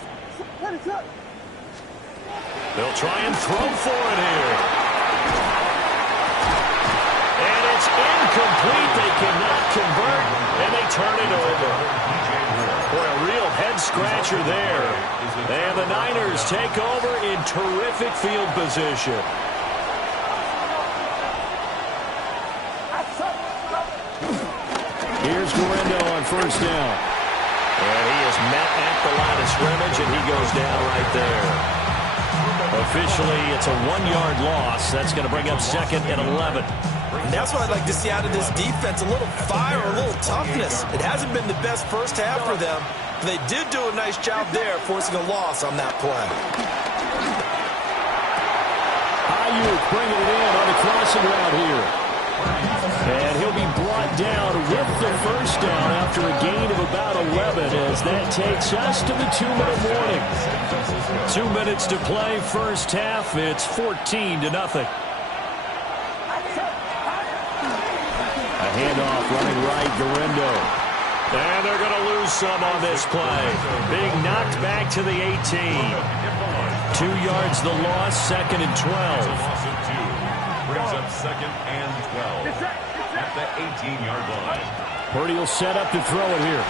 They'll try and throw for it here. And it's incomplete. They cannot convert, and they turn it over. Boy, a real head-scratcher there. And the Niners take over in terrific field position. Here's Guerrero on 1st down. And he is met at the line of scrimmage, and he goes down right there. Officially, it's a 1-yard loss. That's going to bring up 2nd and 11. And that's what I'd like to see out of this defense, a little fire, a little toughness. It hasn't been the best first half for them, but they did do a nice job there forcing a loss on that play. Ayuk bringing it in on the crossing route here. And he'll be brought down with the first down after a gain of about 11 as that takes us to the 2-minute warning. 2 minutes to play first half. It's 14-0. A handoff running right, Guerrero. And they're going to lose some on this play. Being knocked back to the 18. 2 yards the loss, 2nd and 12. Brings up 2nd and 12 at the 18-yard line. Purdy will set up to throw it here.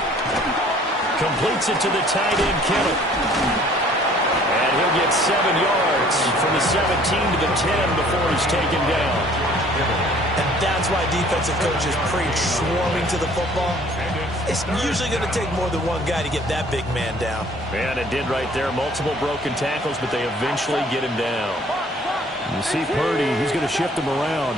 Completes it to the tight end, Kittle. And he'll get 7 yards from the 17 to the 10 before he's taken down. And that's why defensive coaches preach swarming to the football. It's usually going to take more than one guy to get that big man down. And it did right there. Multiple broken tackles, but they eventually get him down. You see Purdy, he's going to shift him around.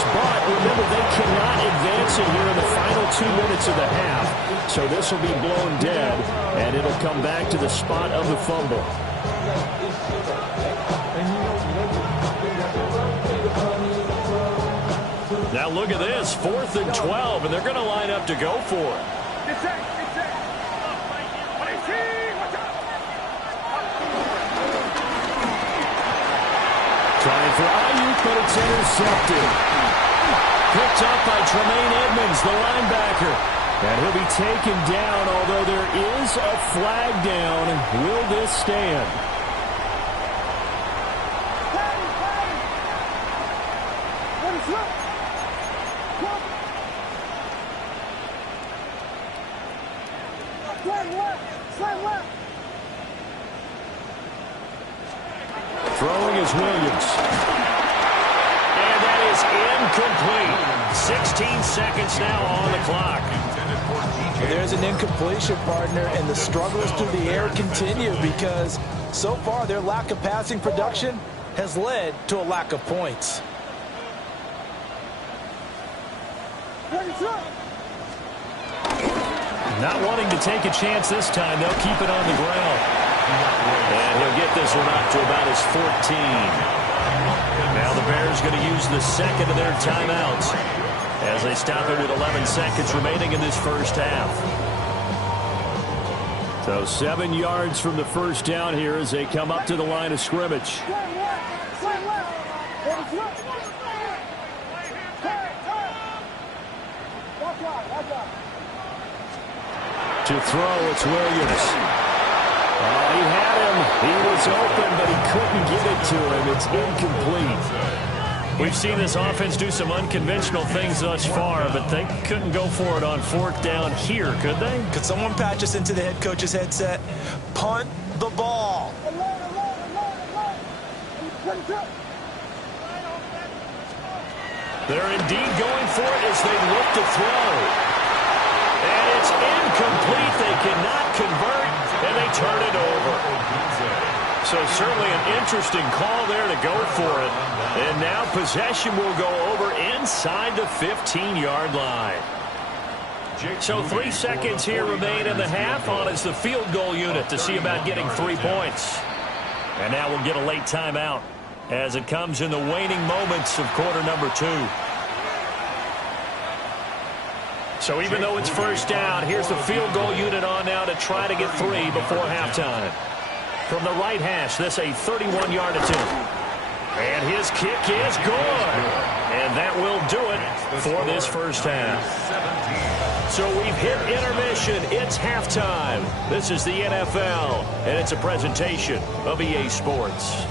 But remember, they cannot advance it here in the final 2 minutes of the half. So this will be blown dead, and it'll come back to the spot of the fumble. Now look at this, 4th and 12, and they're going to line up to go for it. Trying for Ayuk, but it's intercepted. Picked up by Tremaine Edmonds, the linebacker. And he'll be taken down, although there is a flag down. Will this stand? Throwing is Williams. And that is incomplete. 16 seconds now on the clock. There's an incompletion, partner, and the struggles through the air continue because so far their lack of passing production has led to a lack of points. Not wanting to take a chance this time, they'll keep it on the ground. And he'll get this one up to about his 14. Now the Bears going to use the second of their timeouts as they stop it with 11 seconds remaining in this first half. So 7 yards from the first down here as they come up to the line of scrimmage. To throw, it's Williams. He had him. He was open, but he couldn't get it to him. It's incomplete. We've seen this offense do some unconventional things thus far, but they couldn't go for it on 4th down here, could they? Could someone patch us into the head coach's headset? Punt the ball. They're indeed going for it as they look to throw. And it's incomplete. They cannot convert, and they turn it over. So certainly an interesting call there to go for it. And now possession will go over inside the 15-yard line. So 3 seconds here remain in the half. On is the field goal unit to see about getting 3 points. And now we'll get a late timeout as it comes in the waning moments of quarter number 2. So even though it's first down, here's the field goal unit on now to try to get 3 before halftime. From the right hash, this a 31-yard attempt. And his kick is good. And that will do it for this first half. So we've hit intermission. It's halftime. This is the NFL, and it's a presentation of EA Sports.